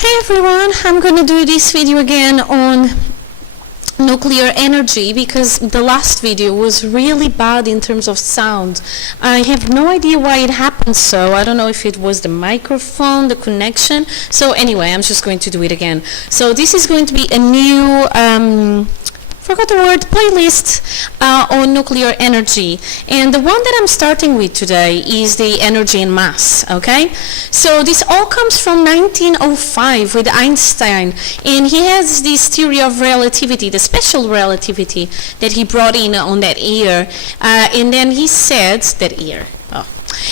Hey everyone, I'm gonna do this video again on nuclear energy because the last video was really bad in terms of sound. I have no idea why it happened so. I don't know if it was the microphone, the connection. So anyway, I'm just going to do it again. So this is going to be a new forgot the word, playlist on nuclear energy, and the one that I'm starting with today is the energy and mass. Okay, so this all comes from 1905 with Einstein, and he has this theory of relativity, the special relativity that he brought in on that year, and then he said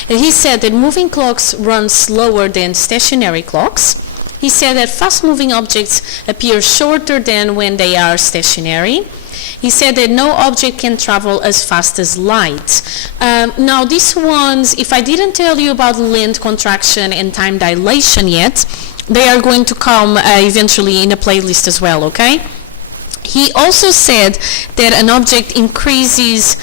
he said that moving clocks run slower than stationary clocks. He said that fast-moving objects appear shorter than when they are stationary. He said that no object can travel as fast as light. Now these ones, if I didn't tell you about length contraction and time dilation yet, they are going to come eventually in a playlist as well, okay? He also said that an object increases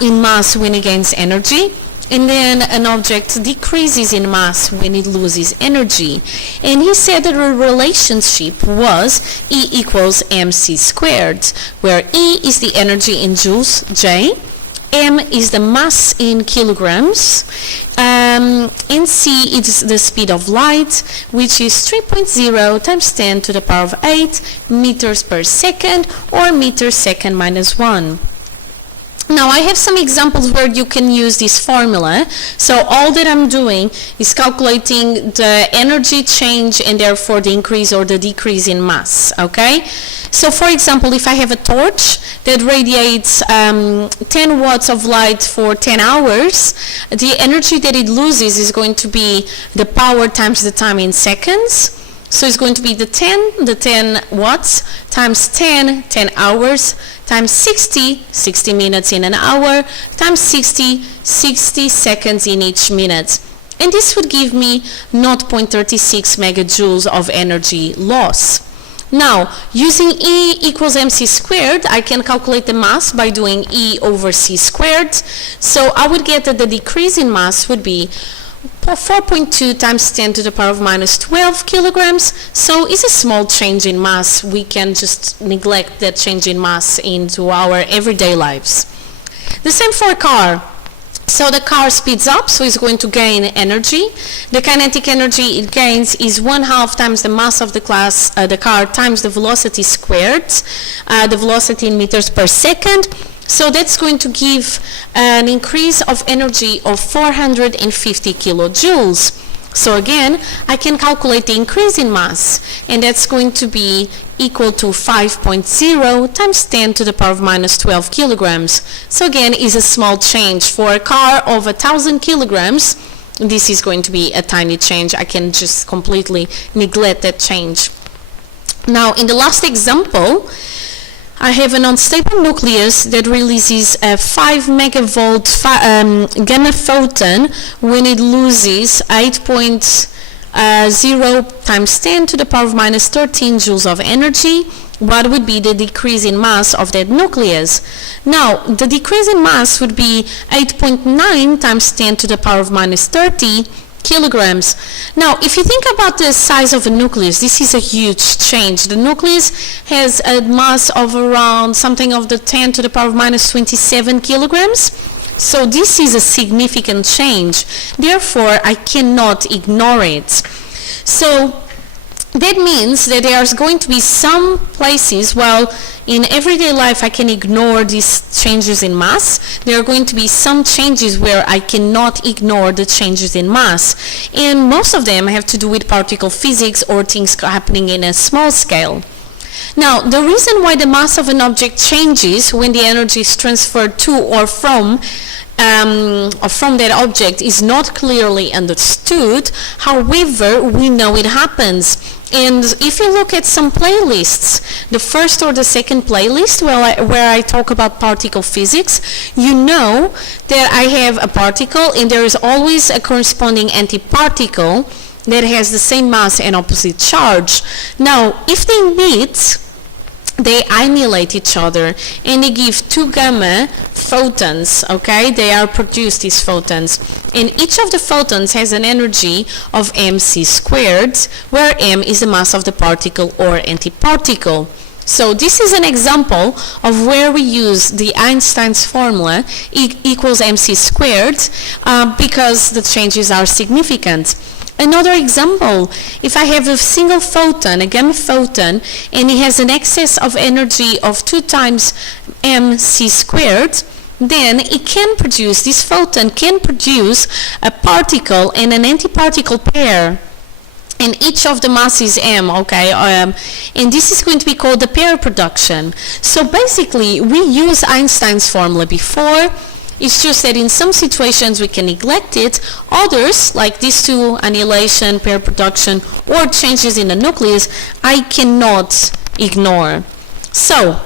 in mass when it gains energy, and then an object decreases in mass when it loses energy. And he said that the relationship was E equals mc squared, where E is the energy in joules, J, m is the mass in kilograms, and c is the speed of light, which is 3.0 times 10 to the power of 8 meters per second, or meter second minus 1. Now I have some examples where you can use this formula. So all that I'm doing is calculating the energy change and therefore the increase or the decrease in mass, okay? So for example, if I have a torch that radiates 10 watts of light for 10 hours, the energy that it loses is going to be the power times the time in seconds. So it's going to be the 10 watts times 10 hours, times 60 minutes in an hour, times 60 seconds in each minute. And this would give me 0.36 megajoules of energy loss. Now, using E equals mc squared, I can calculate the mass by doing E over c squared. So I would get that the decrease in mass would be 4.2 times 10 to the power of minus 12 kilograms. So it's a small change in mass. We can just neglect that change in mass into our everyday lives. The same for a car. So the car speeds up, so it's going to gain energy. The kinetic energy it gains is 1/2 times the mass of the car times the velocity squared, the velocity in meters per second. So that's going to give an increase of energy of 450 kilojoules. So again, I can calculate the increase in mass, and that's going to be equal to 5.0 times 10 to the power of minus 12 kilograms. So again, is a small change. For a car of 1,000 kilograms, this is going to be a tiny change. I can just completely neglect that change. Now, in the last example, I have an unstable nucleus that releases a 5 megavolt gamma photon when it loses 8.0 times 10 to the power of minus 13 joules of energy. What would be the decrease in mass of that nucleus? Now, the decrease in mass would be 8.9 times 10 to the power of minus 30 kilograms. Now, if you think about the size of a nucleus, this is a huge change. The nucleus has a mass of around something of the 10 to the power of minus 27 kilograms. So this is a significant change. Therefore, I cannot ignore it. So that means that there's going to be some places, while in everyday life I can ignore these changes in mass, there are going to be some changes where I cannot ignore the changes in mass. And most of them have to do with particle physics or things happening in a small scale. Now, the reason why the mass of an object changes when the energy is transferred to or from that object is not clearly understood. However, we know it happens. And if you look at some playlists, the first or the second playlist where I talk about particle physics, you know that I have a particle and there is always a corresponding antiparticle that has the same mass and opposite charge. Now, if they meet, they annihilate each other and they give 2 gamma photons, okay? They are produced, these photons. And each of the photons has an energy of mc squared, where m is the mass of the particle or antiparticle. So this is an example of where we use the Einstein's formula equals mc squared because the changes are significant. Another example, if I have a single photon, a gamma photon, and it has an excess of energy of 2 times mc squared, then it can produce, this photon can produce a particle and an antiparticle pair. And each of the mass is m, okay? And this is going to be called the pair production. So basically, we use Einstein's formula before. It's just that in some situations we can neglect it. Others, like these 2, annihilation, pair production, or changes in the nucleus, I cannot ignore. So,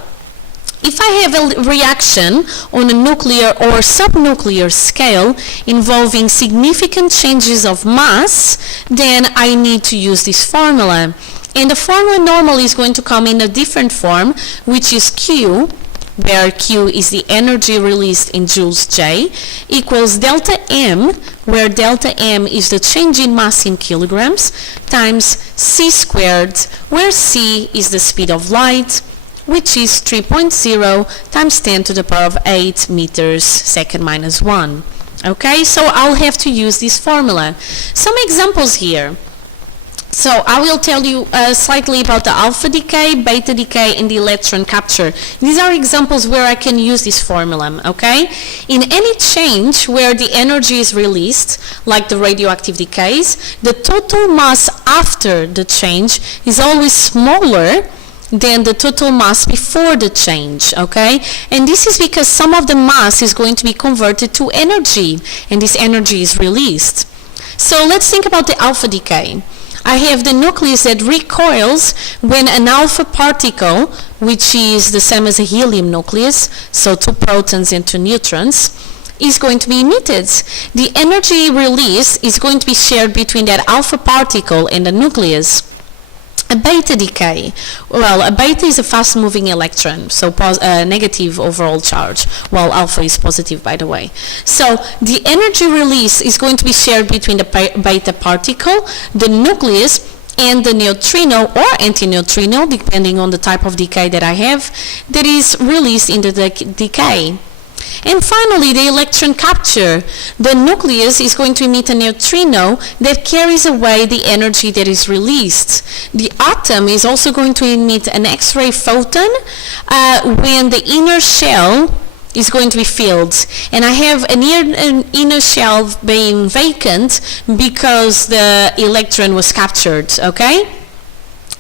if I have a reaction on a nuclear or subnuclear scale involving significant changes of mass, then I need to use this formula. And the formula normally is going to come in a different form, which is Q, where Q is the energy released in joules J, equals delta M, where delta M is the change in mass in kilograms, times C squared, where C is the speed of light, which is 3.0 times 10 to the power of 8 meters second minus 1. Okay, so I'll have to use this formula. Some examples here. So I will tell you slightly about the alpha decay, beta decay, and the electron capture. These are examples where I can use this formula, okay? In any change where the energy is released, like the radioactive decays, the total mass after the change is always smaller than the total mass before the change, okay? And this is because some of the mass is going to be converted to energy, and this energy is released. So let's think about the alpha decay. I have the nucleus that recoils when an alpha particle, which is the same as a helium nucleus, so 2 protons and 2 neutrons, is going to be emitted. The energy released is going to be shared between that alpha particle and the nucleus. A beta decay. Well, a beta is a fast-moving electron, so negative overall charge, while alpha is positive, by the way. So the energy release is going to be shared between the beta particle, the nucleus, and the neutrino or antineutrino, depending on the type of decay that I have, that is released in the decay. And finally, the electron capture. The nucleus is going to emit a neutrino that carries away the energy that is released. The atom is also going to emit an X-ray photon when the inner shell is going to be filled. And I have an inner shell being vacant because the electron was captured, okay?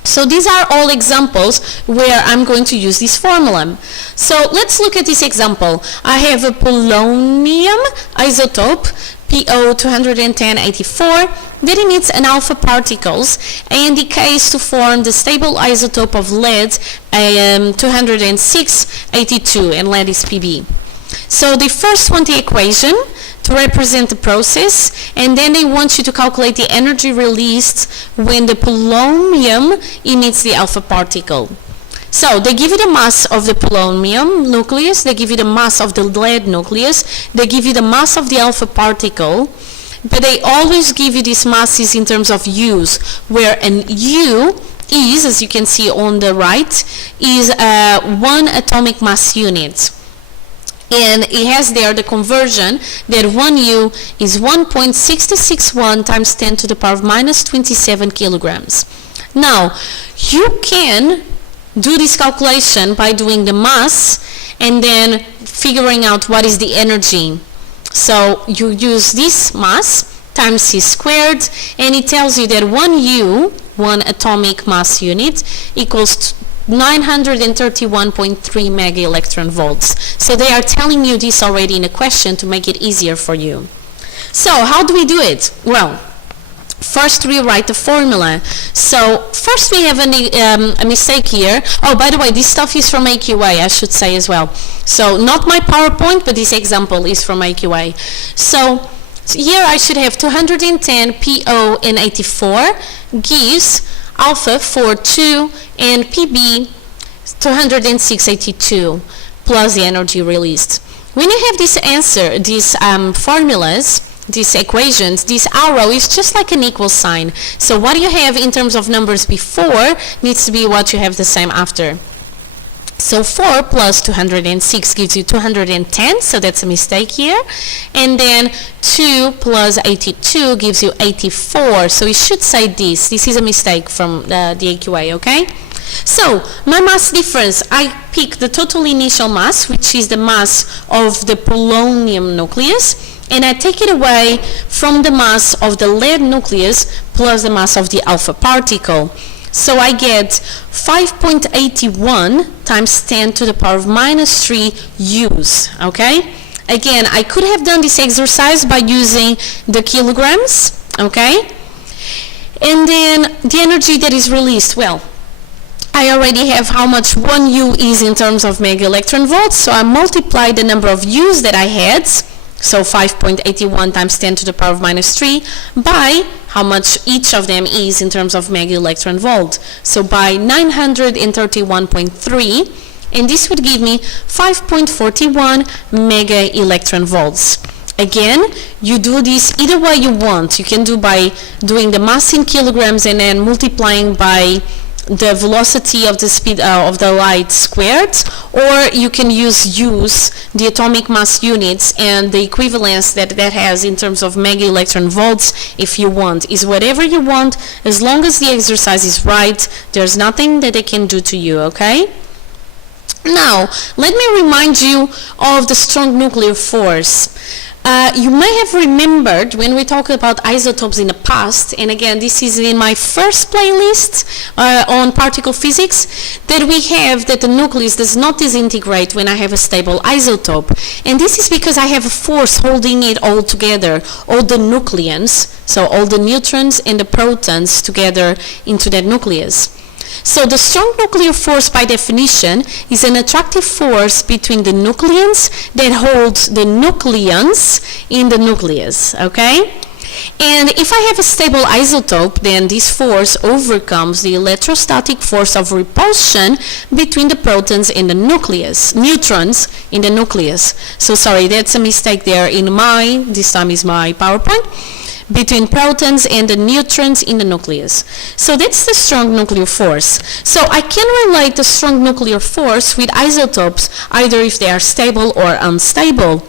So these are all examples where I'm going to use this formula. So let's look at this example. I have a polonium isotope, Po21084, that emits an alpha particles and decays to form the stable isotope of lead, 20682, and lead is Pb. So they first want the equation to represent the process, and then they want you to calculate the energy released when the polonium emits the alpha particle. So they give you the mass of the polonium nucleus, they give you the mass of the lead nucleus, they give you the mass of the alpha particle, but they always give you these masses in terms of U's, where an U is, as you can see on the right, is 1 atomic mass unit. And it has there the conversion that 1 U is 1.661 times 10 to the power of minus 27 kilograms. Now, you can do this calculation by doing the mass and then figuring out what is the energy. So you use this mass times C squared, and it tells you that 1 U, 1 atomic mass unit, equals 931.3 mega electron volts. So they are telling you this already in a question to make it easier for you. So how do we do it? Well, first we write the formula. So first we have a mistake here. Oh, by the way, this stuff is from AQA, I should say as well. So not my PowerPoint, but this example is from AQA. So here I should have 210 PO and 84 gives alpha 42 and PB 206.82 plus the energy released. When you have this answer, these formulas, these equations, this arrow is just like an equal sign. So what you have in terms of numbers before needs to be what you have the same after. So 4 plus 206 gives you 210, so that's a mistake here. And then 2 plus 82 gives you 84, so it should say this. This is a mistake from the AQA, okay? So, my mass difference, I pick the total initial mass, which is the mass of the polonium nucleus, and I take it away from the mass of the lead nucleus plus the mass of the alpha particle. So I get 5.81 times 10 to the power of minus 3 U's, okay? Again, I could have done this exercise by using the kilograms, okay? And then the energy that is released, well, I already have how much 1 U is in terms of mega electron volts, so I multiply the number of U's that I had, so 5.81 times 10 to the power of minus 3, by how much each of them is in terms of mega electron volt. So by 931.3, and this would give me 5.41 mega electron volts. Again, you do this either way you want. You can do by doing the mass in kilograms and then multiplying by the velocity of the speed of the light squared, or you can use the atomic mass units and the equivalence that has in terms of mega electron volts if you want. Is whatever you want, as long as the exercise is right. There's nothing that they can do to you, okay? Now, let me remind you of the strong nuclear force. You may have remembered when we talked about isotopes in the past, and again this is in my first playlist on particle physics, that we have that the nucleus does not disintegrate when I have a stable isotope. And this is because I have a force holding it all together, all the nucleons, so all the neutrons and the protons together into that nucleus. So the strong nuclear force, by definition, is an attractive force between the nucleons that hold the nucleons in the nucleus, okay? And if I have a stable isotope, then this force overcomes the electrostatic force of repulsion between the protons and the nucleus, neutrons in the nucleus. So sorry, that's a mistake there in this time is my PowerPoint. Between protons and the neutrons in the nucleus. So that's the strong nuclear force. So I can relate the strong nuclear force with isotopes, either if they are stable or unstable.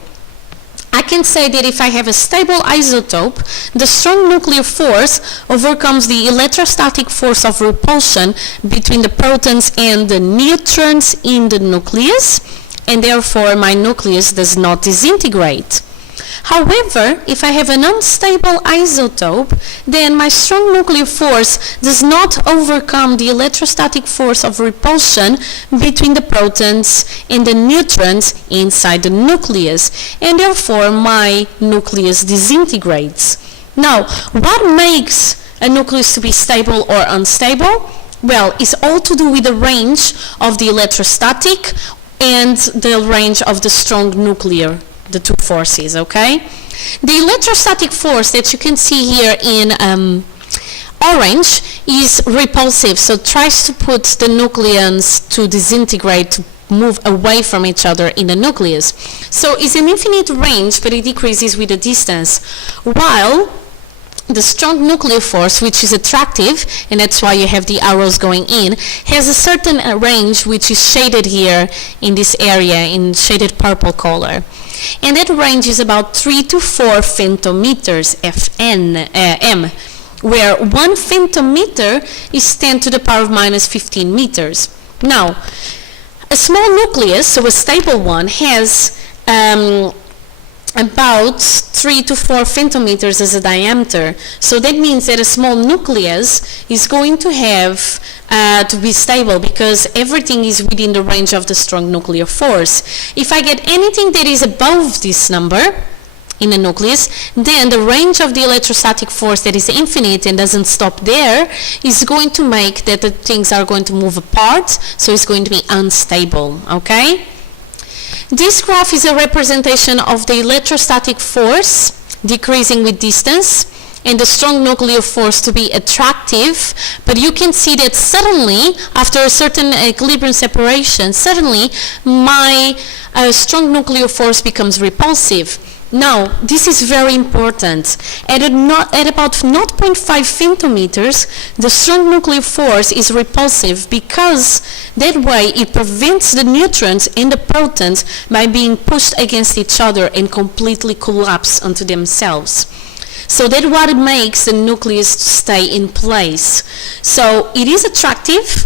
I can say that if I have a stable isotope, the strong nuclear force overcomes the electrostatic force of repulsion between the protons and the neutrons in the nucleus, and therefore my nucleus does not disintegrate. However, if I have an unstable isotope, then my strong nuclear force does not overcome the electrostatic force of repulsion between the protons and the neutrons inside the nucleus, and therefore my nucleus disintegrates. Now, what makes a nucleus to be stable or unstable? Well, it's all to do with the range of the electrostatic and the range of the strong nuclear, the two forces, okay? The electrostatic force that you can see here in orange is repulsive, so it tries to put the nucleons to disintegrate, to move away from each other in the nucleus. So it's an infinite range, but it decreases with the distance. While the strong nuclear force, which is attractive, and that's why you have the arrows going in, has a certain range which is shaded here in this area in shaded purple color. And that range is about 3 to 4 femtometers, m, where 1 femtometer is 10 to the power of minus 15 meters. Now, a small nucleus, so a stable one, has about 3 to 4 femtometers as a diameter. So that means that a small nucleus is going to have to be stable because everything is within the range of the strong nuclear force. If I get anything that is above this number in a nucleus, then the range of the electrostatic force that is infinite and doesn't stop there is going to make that the things are going to move apart, so it's going to be unstable, okay? This graph is a representation of the electrostatic force decreasing with distance, and the strong nuclear force to be attractive, but you can see that suddenly, after a certain equilibrium separation, suddenly my strong nuclear force becomes repulsive. Now, this is very important. At about 0.5 femtometers, the strong nuclear force is repulsive because that way it prevents the neutrons and the protons by being pushed against each other and completely collapse onto themselves. So that's what makes the nucleus stay in place. So it is attractive,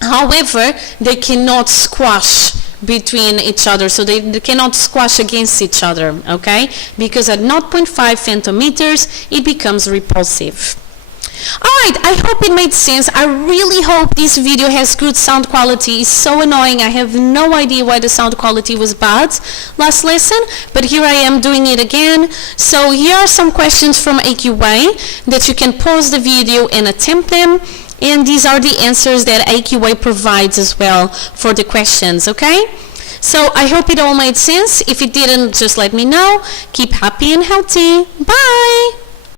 however, they cannot squash between each other, so they cannot squash against each other, okay? Because at 0.5 femtometers, it becomes repulsive. Alright, I hope it made sense. I really hope this video has good sound quality. It's so annoying. I have no idea why the sound quality was bad last lesson, but here I am doing it again. So here are some questions from AQA that you can pause the video and attempt them. And these are the answers that AQA provides as well for the questions, okay? So I hope it all made sense. If it didn't, just let me know. Keep happy and healthy. Bye!